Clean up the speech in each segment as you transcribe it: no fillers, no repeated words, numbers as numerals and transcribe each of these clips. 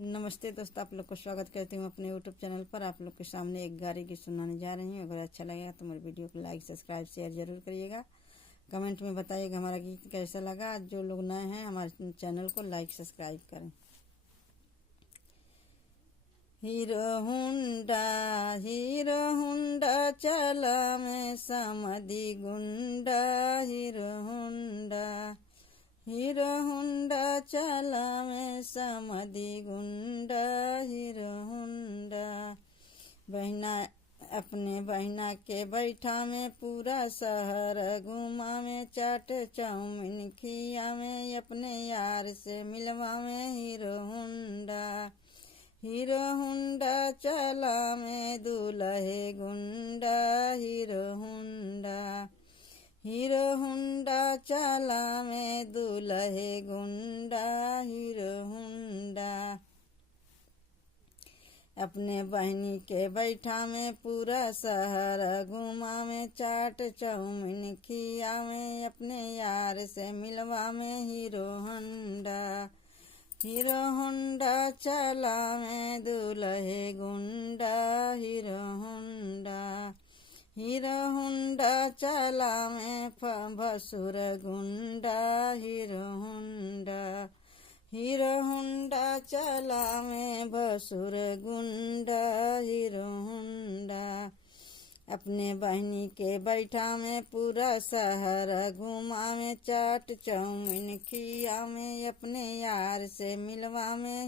नमस्ते दोस्तों, आप लोग को स्वागत करती हूँ अपने यूट्यूब चैनल पर। आप लोग के सामने एक गाड़ी की सुनाने जा रही हूँ। अगर अच्छा लगेगा तो मेरे वीडियो को लाइक सब्सक्राइब शेयर जरूर करिएगा। कमेंट में बताइएगा हमारा गीत कैसा लगा। जो लोग नए हैं हमारे चैनल को लाइक सब्सक्राइब करें। हीरो हुंडा चला में समधी गुंडा। हीरो हुंडा चला में समधी गुंडा। हीरो हुंडा बहना अपने बहना के बैठा में पूरा शहर घुमा में, चाट चाउमीन खिया में, अपने यार से मिलवा में। हीरो हुंडा चला में दूल्हे गुंडा। हीरो हुंडा चला में दूल्हे गुंडा। हीरो हुंडा अपने बहनी के बैठा में पूरा शहर घुमा में, चाट चाउमीन खिया में, अपने यार से मिलवा में। हीरो हुंडा चला में दूल्हे गुंडा। हीरो हुंडा चला में भसुर गुंडा। हीरो हुंडा चला में भसुर गुंडा। हीरो हुंडा अपने बहनी के बैठा में पूरा शहर घुमा में, चाट चाउमीन खिया में, अपने यार से मिलवा में।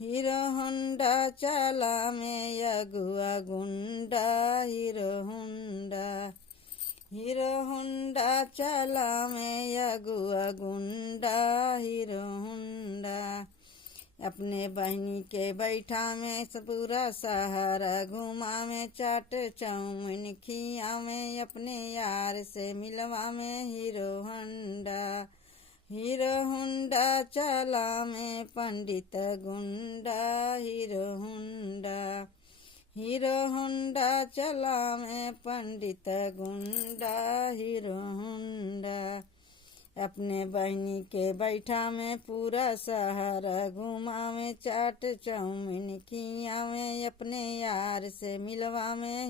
हीरो हुंडा चला में अगुआ गुंडा। हीरो हुंडा चला में अगुआ गुंडा। हीरो हुंडा अपने बहनी के बैठा में पूरा शहर घुमा में, चाट चाउमीन खिया में, अपने यार से मिलवा में। हीरो हुंडा चला में पंडित गुंडा। हीरो हुंडा चला में पंडित गुंडा। हीरो हुंडा अपने बहनी के बैठा में पूरा शहर घुमा में, चाट चाउमीन खिया में, अपने यार से मिलवा में।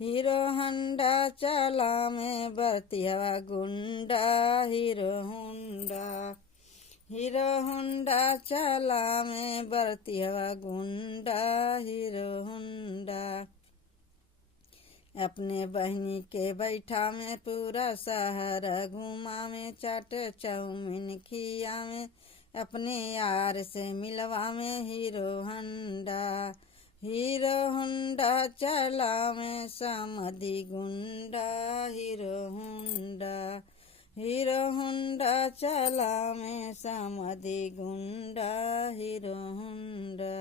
हीरो हुंडा चला में बतिया गुंडा। हीरो हुंडा चला में बतिया गुंडा। हीरो हुंडा अपने बहनी के बैठा में पूरा शहर घुमा में, चाट चाउमीन खिया में, अपने यार से मिलवा में। हीरो हुंडा चला में समधी गुंडा। हीरो हुंडा चला में समधी गुंडा। Hero Honda.